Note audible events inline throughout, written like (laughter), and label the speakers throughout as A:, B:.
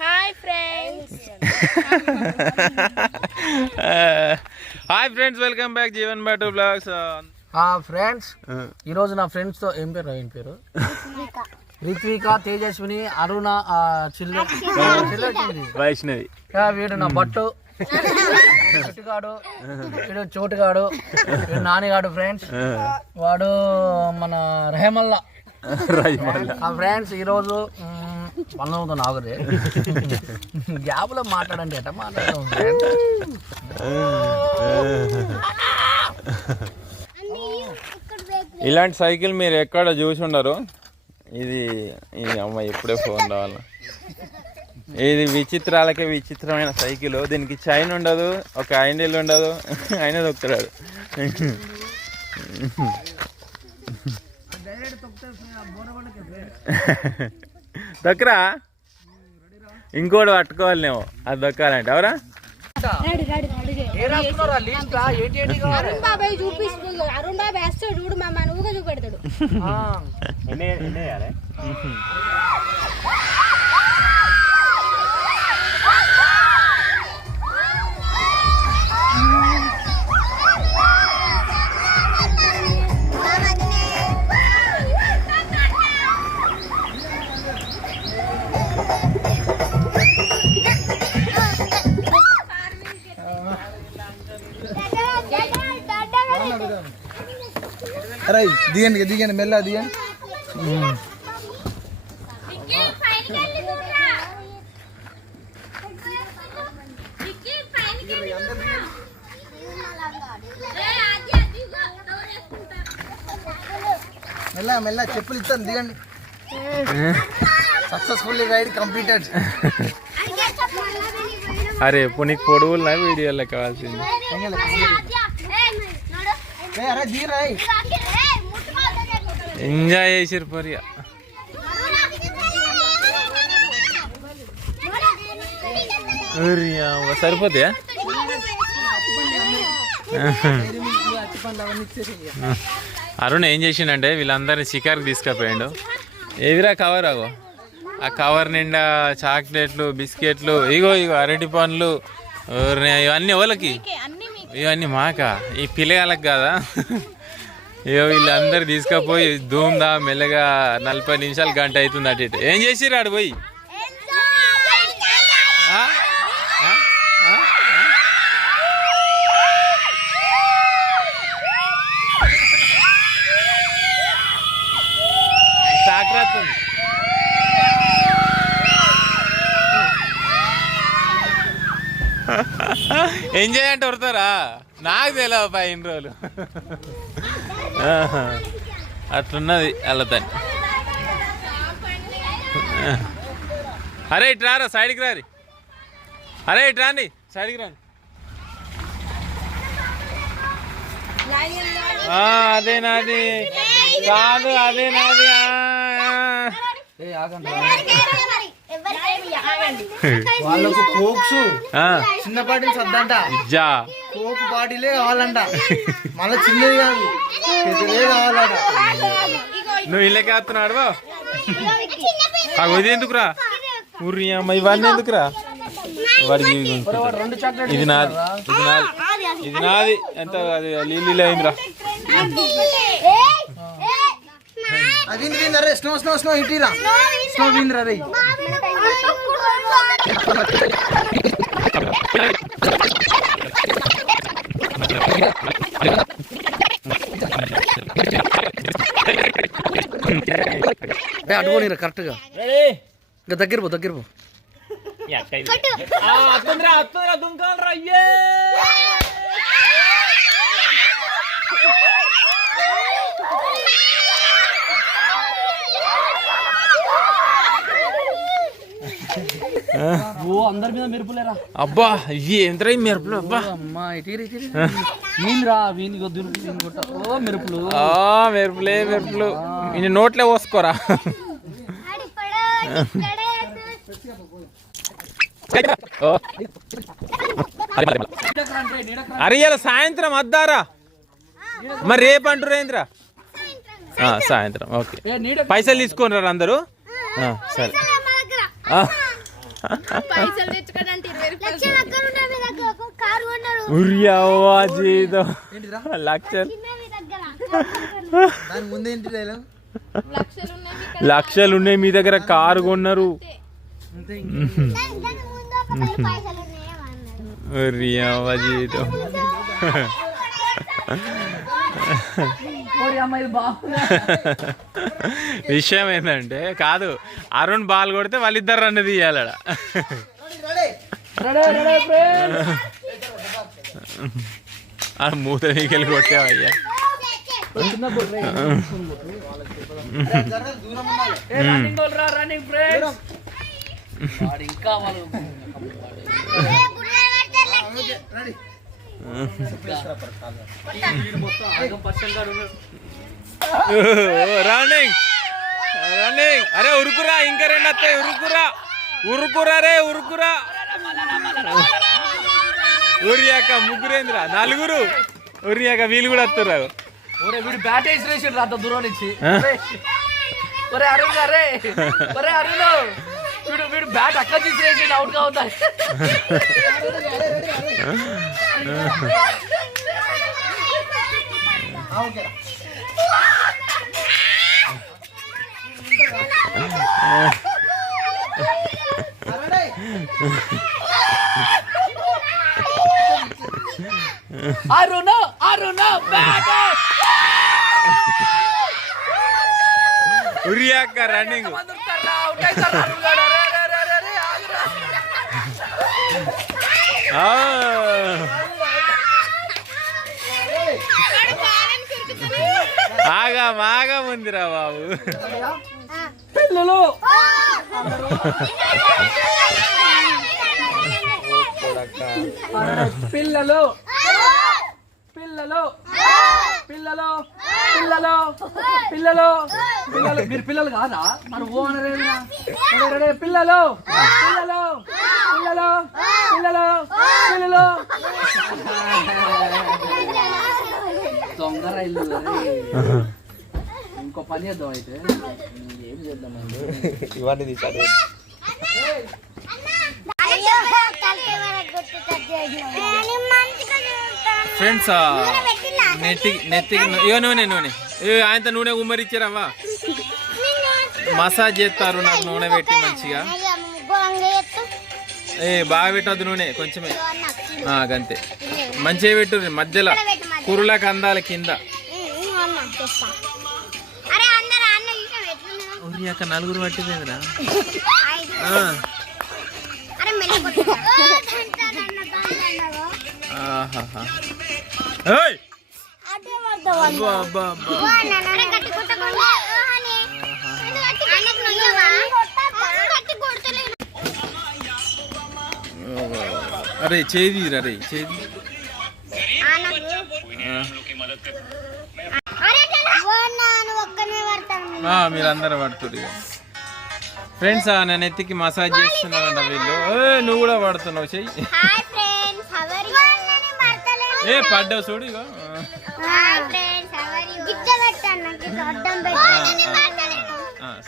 A: Hi friends
B: hi friends welcome back Jeevan Bhattu vlogs
C: friends ఈరోజు నా ఫ్రెండ్స్తో ఏం పేరు? ఏం పేరు? రిత్విక. తేజస్విని అరుణ ఆ, చిల్లు
B: వైష్ణవి.
C: ఆ, వీడు నా బట్టు చోటుగాడు. వీడు చోటుగాడు. వీడు నానిగాడు ఫ్రెండ్స్ వాడు మన రెహమల్లా (laughs) ఆ ఫ్రెండ్స్ ఈరోజు పనులతో నాగురే. గ్యాప్లో మాట్లాడండి ఎట్ట మాట్లాడతాం ఫ్రెండ్స్
B: ఇలాంటి సైకిల్ మీరు ఎక్కడ చూసి ఉండరు. ఇది ఇది అమ్మ ఇప్పుడే ఫోన్ రావాలి. ఇది విచిత్రాలకే విచిత్రమైన సైకిల్. దీనికి చైన్ ఉండదు ఒక హ్యాండిల్ ఉండదు. అయినా దొక్కుతాడు దొక్కరా? ఇంకోటి పట్టుకోవాలి నేను అది దొక్కాలంటే ఎవరా?
A: అరుణ్ బాబాయ్ చూపిస్తుంది. అరుణ్ బాబాయ్ వేస్తాడు చూడు మా నువ్వుగా చూపెడతాడు. (laughs)
D: అరే దిగండి దిగండి మెల్ల దిగండి. మెల్ల మెల్ల చెప్పులు ఇస్తాను దిగండి. సక్సెస్ఫుల్లీ రైడ్ కంప్లీటెడ్
B: అరే ఇప్పుడు నీకు పొడుగులు వీడియోలో కావాల్సింది. ఎంజాయ్ చేసారు పొరిగా ఊరి సరిపోతాయా అరుణ్ ఏం చేసిండంటే వీళ్ళందరినీ షికార్కి తీసుకుపోయాడు. ఏదిరా కవర్ అగో ఆ కవర్ నిండా చాక్లెట్లు బిస్కెట్లు ఇగో ఇగో అరటి పండ్లు ఇవన్నీ ఎవరికి? ఇవన్నీ మాక? ఈ పిల్లగాళ్ళకి కాదా? ఇగో వీళ్ళందరూ తీసుకుపోయి ధూమ్ దా మెల్లగా నలభై నిమిషాలు గంట అవుతుంది అటు ఇటు. ఏం చేసిరాడు ఆడు పోయి? ట్రాక్టర్ ఎంజాయ్ అంటే వడతారా నాకు తెలియదు పై ఇన్ని రోజులు. అట్లున్నది వెళ్ళతాను అరే ఇటు రారా సైడ్కి రారి. అరే ఇటు రాండి సైడ్కి రాండి. అదే నాది. కాదు అదే నాది.
C: వాళ్ళకు కోక్స్.
B: ఆ,
D: చిన్న బాటిల్ సద్దంట
B: ఇజ్జా
D: కోక్ బాటిలే కావాలంట. మళ్ళీ చిన్నది కాదు. పెద్దదే కావాలంట.
B: నువ్వు ఇళ్ళకి వస్తున్నాడు ఇది ఎందుకురా? ఊరి అమ్మ ఇవన్నీ ఎందుకురా? వాడికి ఇది నాది. ఇది నాది. ఇది నాది. ఎంత అది లీలీలో అయిందిరా
D: అది వింది వింది అరే స్నో స్నో స్నో ఇటీరా స్నో విందిరా రే.
C: కరెక్ట్గా ఇంకా దగ్గర పో దగ్గర పో. ఓ
B: అబ్బా ఇవి ఎంతరా ఈ మెరుపులు? అబ్బా.
C: మెరుపులు.
B: ఆ మెరుపులే మెరుపులు. ఇన్ని నోట్లే పోసుకోరా. అరే ఇలా సాయంత్రం వద్దారా మరి రేపు అంటురేంద్రా సాయంత్రం ఓకే. పైసలు తీసుకొని అందరూ? సరే.
A: పైసలు తెచ్చుకోవడానికి ఇరవై రూపాయలు
D: ఏంటిరా
B: లక్షలు
A: ఉన్నాయి
B: మీ దగ్గర. కారు కొన్నారు. జీతం (laughs) (laughs) (laughs) (laughs) విషయం ఏంటంటే కాదు అరుణ్ బాల్ కొడితే వాళ్ళిద్దరు రన్ తీయాలడ
C: రెడీ రెడీ ఫ్రెండ్స్ (laughs)
B: ఆ మూత మీకెళ్ళి కొట్టావయ్యా.
C: ఏ రన్నింగ్ రా రన్నింగ్ ఫ్రెండ్స్ వాడు ఇంకా (laughs) వాళ్ళు
D: రెడీ
C: ఆగం పచ్చంగా ఉన్నాడు.
B: రన్నింగ్ రన్నింగ్ అరే ఉరుకురా ఇంకా రెండు వస్తాయి ఉరుకురా. ఉరుకురా రే ఉరుకురా. ఉరియాక ముగ్గురేంద్రా? నలుగురు. ఉరియాక వీళ్ళు కూడా వస్తున్నారు.
C: ఒరే వీడు బ్యాట్ వేసి అంత దూరం నుంచి? ఒరే, అరుణ్ అరే ఒరే అరుణ్. వీడు వీడు బ్యాట్ అక్క తీసి రేసాడు అవుట్గా అవుతాయి
D: ఓకే
C: అరుణ అరుణ బ్యాట్
B: ఉరియాక రన్నింగ్
C: అవుట్ అవుతారు అరుణ్ గాడు
B: ఆగా మాగా ఉందిరా బాబు.
C: పిల్లలు పిల్లలు. పిల్లలు. పిల్లలు. పిల్లలు. పిల్లలు. పిల్లలు. మీరు పిల్లలు కాదా? మన ఓనర్ రెడీ పిల్లలు. పిల్లలు. పిల్లలు. పిల్లలు. పిల్లలు. (laughs) రైలు ఇంకో పని చేద్దాం అయితే. ఏం చేద్దామండి
D: ఇవన్నీ తీసాడు.
E: నేను
B: ఫ్రెండ్స్ నెత్తి నెత్తి ఇగో నూనె నూనె. ఏ ఆయనతో నూనె ఉమ్మరిచ్చారవ్వా మసాజ్ చేస్తారు నాకు నూనె పెట్టి మంచిగా. ఏ బాగా పెట్టద్దు నూనె కొంచెమే. ఆ, గంతే. మంచిగా పెట్టు మధ్యలో. కురుల కందాల కింద. అక్క నలుగురు పట్టిపోయిందిరా
E: అరే (laughs)
B: చేది అరే చేది. మీరందరూ పడుతురు ఇక. ఫ్రెండ్స్ నేను ఎత్తికి మసాజ్ చేస్తున్నారంట వీళ్ళు. ఏ నువ్వు కూడా పడుతున్నావు చెయ్యి.
E: Hi friends how are you నేను పడతలేను
B: ఏ పడ్డావు చూడు ఇగో.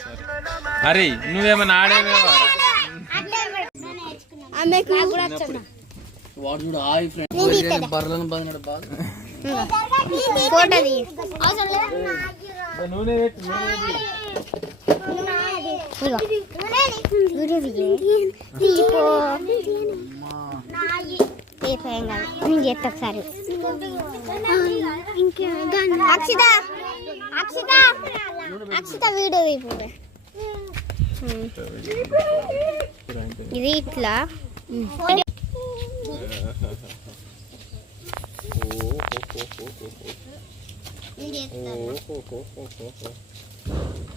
B: సరే. అరే నువ్వేమన్నా ఆడేవేవా?
C: వాడు చూడు హాయ్ ఫ్రెండ్ బర్రెలను బందినాడు బాగా
B: నూనె నూనె
E: ఒకసారి అక్షిత అక్షిత అక్షిత వీడియో ఇప్పుడు ఇది ఇట్లా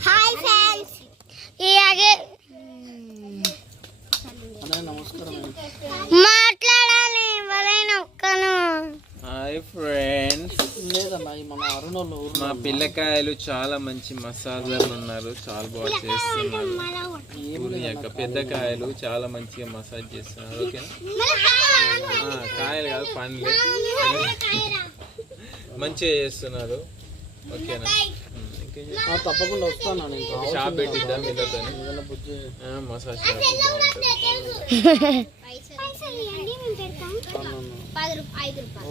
E: హాయ్ ఫ్రెండ్స్ ఇలాగే
C: అదే నమస్కారం
E: మాట్లాడాలి ఎవరైనా ఒక్కను
B: హాయ్ ఫ్రెండ్స్
C: లేదన్నా ఈ మన అరుణోళ్ళు ఊరు
B: మా పిల్లకాయలు చాలా మంచి మసాజర్లు ఉన్నారు. చాలా బాగా చేస్తున్నారు. యొక్క పెద్ద కాయలు చాలా మంచిగా మసాజ్ చేస్తున్నారు ఓకేనా? కాయలు కాదు పండ్లు. మంచిగా చేస్తున్నారు ఓకేనా?
C: తప్పకుండా వస్తాను
B: షాప్ పెట్టిద్దాం మసాజ్ షాప్ (laughs)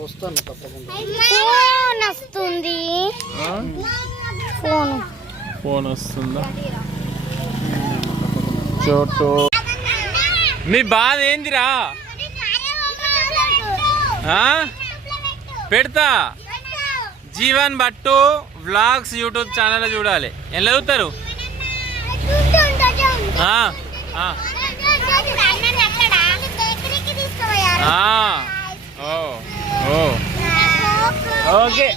C: వస్తాను తప్పకుండా.
E: ఫోన్. వస్తుంది ఫోన్
B: ఫోన్ వస్తుందా చోటు. మీ బాధ ఏందిరా? పెడతా. Jeevan Bhattu vlogs YouTube channel చూడాలి. ఎలా చదువుతారు ఆ, ఆ, ఆ. ఓ ఓ okay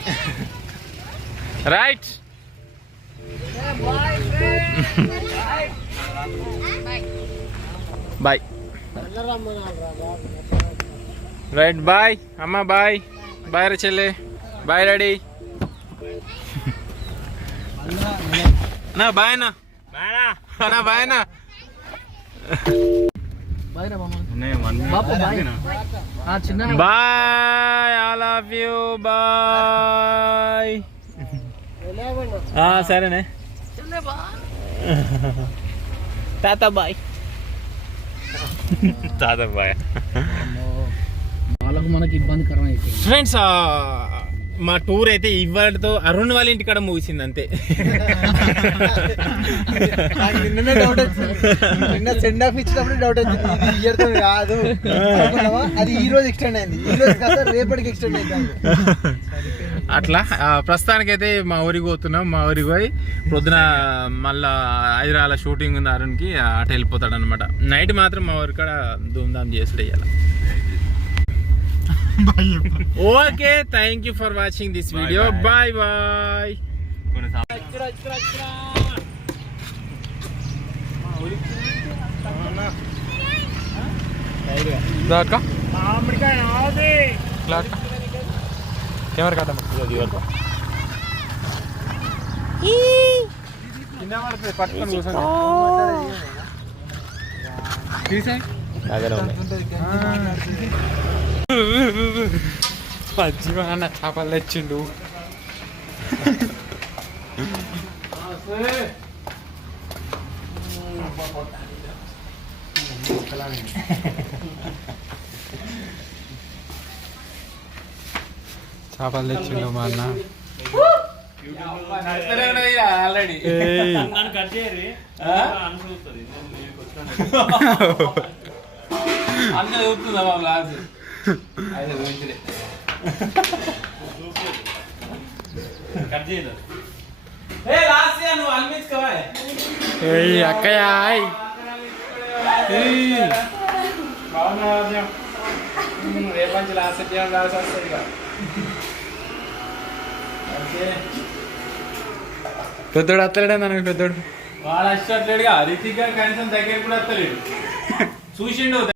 B: right bye right bye అమ్మ బాయ్ బాయ్ రా చెల్లె బాయ్ డాడీ నా బాయ్ నా నా బాయ్ నా
C: bye
B: I love you bye సరేనే. తాత బాయ్ తాత బాయ్
C: వాళ్ళకు మనకి ఇబ్బందికరం అయిపోయింది
B: ఫ్రెండ్స్ మా టూర్ అయితే ఇవాళతో అరుణ్ వాళ్ళ ఇంటికాడ ముగిసింది అంతే.
D: నిన్ననే డౌట్ వచ్చింది. నిన్న సెండ్ ఆఫ్ ఇచ్చినప్పుడు డౌట్ వచ్చింది. ఇది ఇయర్తో కాదు? అది ఈ రోజు ఎక్స్టెండ్ అయింది. ఈ రోజు కాస్త రేపటికి ఎక్స్టెండ్ అవుతుంది
B: అట్లా ప్రస్తుతానికైతే మా ఊరికి పోతున్నాం. మా ఊరికి పోయి పొద్దున మళ్ళా హైదరాబాద్ షూటింగ్ ఉంది అరుణ్కి అటు వెళ్ళిపోతాడు అనమాట నైట్ మాత్రం మా ఊరి కాడ ధూమ్ధామ్ చేసుడు ఇయ్యాల. Okay thank you for watching this video bye bye camera కింద పడుతుంది పట్టుకొని కూర్చొని అదే అన్న చేపలు తెచ్చిండు చేపలు తెచ్చిండు మా అన్న. ఆల్రెడీ అన్న చూస్తుందా మా బ్లాగ్స్ రేపంచి లాస్ట్ సత్యం రాసి వస్తుంది పెద్దోడు అత్తలేడే నాకు పెద్దోడు వాడు అచ్చట్లేడుగా రితిక్ కనీసం దగ్గర కూడా అత్తలేడు చూసిండు